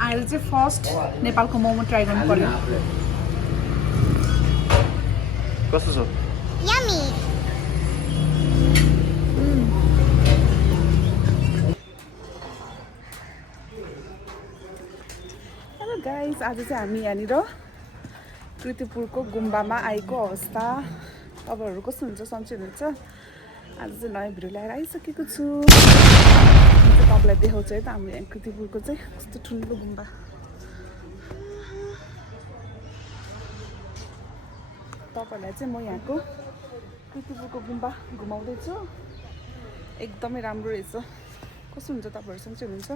आएर चाहिँ फर्स्ट नेपालको मोमो ट्राई गर्नु पर्यो कस्तो छ Yummy. हेलो गाइस आज चाहिँ हामी यहाँनिर कृतिपुरको गुम्बामा आएको अवस्था तपाईँहरू कस्तो हुन्छ सन्चै हुनुहुन्छ आज चाहिँ नयाँ भिडियो ल्याएर आइसकेको छु तपाईँलाई देखाउँछु है त हाम्रो यहाँ कृतिपुरको चाहिँ कस्तो ठुलो गुम्बा तपाईँहरूलाई चाहिँ म यहाँको कृतिपुरको गुम्बा घुमाउँदैछु एकदमै राम्रो रहेछ कस्तो हुन्छ तपाईँहरू सन्चै हुनुहुन्छ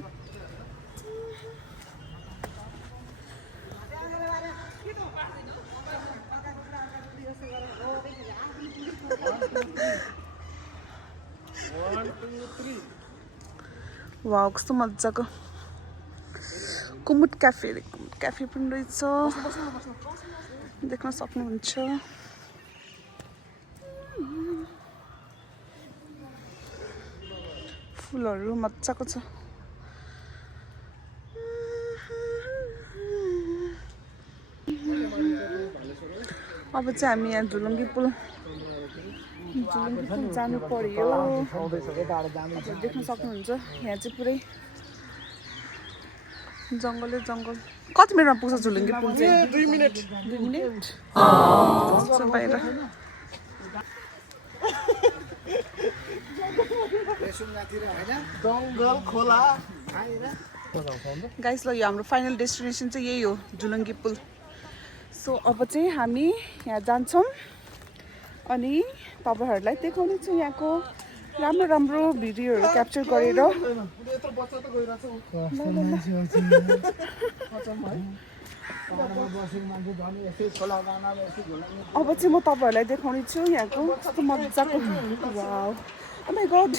वाउ कस्तो मजाको कुमुट क्याफे पनि रहेछ देख्न सक्नुहुन्छ फुलहरू मजाको छ अब चाहिँ हामी यहाँ झुलुङ्गी पुल जानु पर्यो देख्न सक्नुहुन्छ यहाँ चाहिँ पुरै जङ्गलै जङ्गल कति मिनटमा पुग्छ झुलुङ्गी पुल चाहिँ 2 मिनट बाहिर गाइस ल यो हाम्रो फाइनल डेस्टिनेसन चाहिँ यही हो झुलुङ्गी पुल सो अब चाहिँ हामी यहाँ जान्छौँ अनि तपाईँहरूलाई देखाउनेछु यहाँको राम्रो राम्रो भिडियोहरू क्याप्चर गरेर अब चाहिँ म तपाईँहरूलाई देखाउने छु यहाँको कस्तो मजाको wow oh my God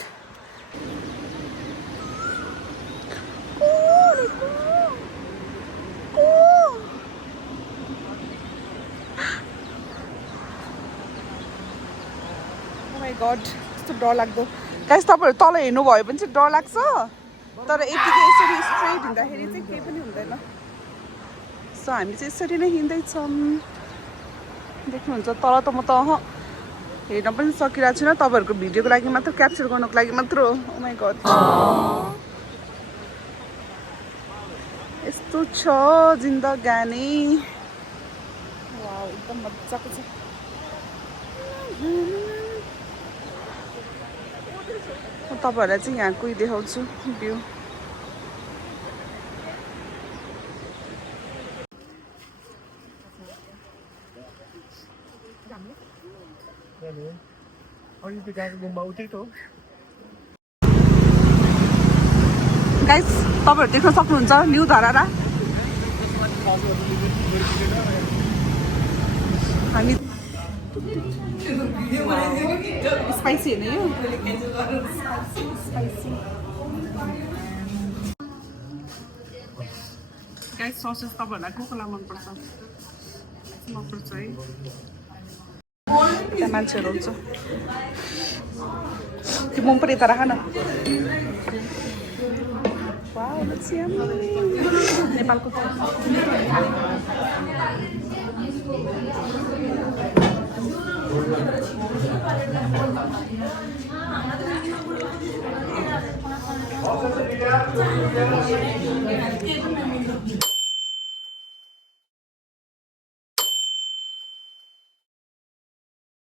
God कस्तो डर लाग्दो गाइस तपाईँहरू तल हेर्नुभयो भने चाहिँ डर लाग्छ तर यतिकै यसरी स्ट्रेट हिँड्दाखेरि चाहिँ केही पनि हुँदैन सो हामी चाहिँ यसरी नै हिँड्दैछौँ देख्नुहुन्छ तल त म त हेर्न पनि सकिरहेको छुइनँ तपाईँहरूको भिडियोको लागि मात्र क्याप्चर गर्नको लागि मात्र हो ओ माय गड यस्तो छ जिन्दगानी वाउ एकदम मजाको छ तपाईँहरूलाई चाहिँ यहाँ कोही देखाउँछु भ्यू गाइस तपाईँहरू देख्न सक्नुहुन्छ न्यू धरारा हामी स्पाइसी होइन यो गाइस ससेस तपाईँहरूलाई कोकोला मनपर्छ मनपर्छ है त्यहाँ मान्छेहरू हुन्छ त्यो मोम पनि यता राख न नेपालको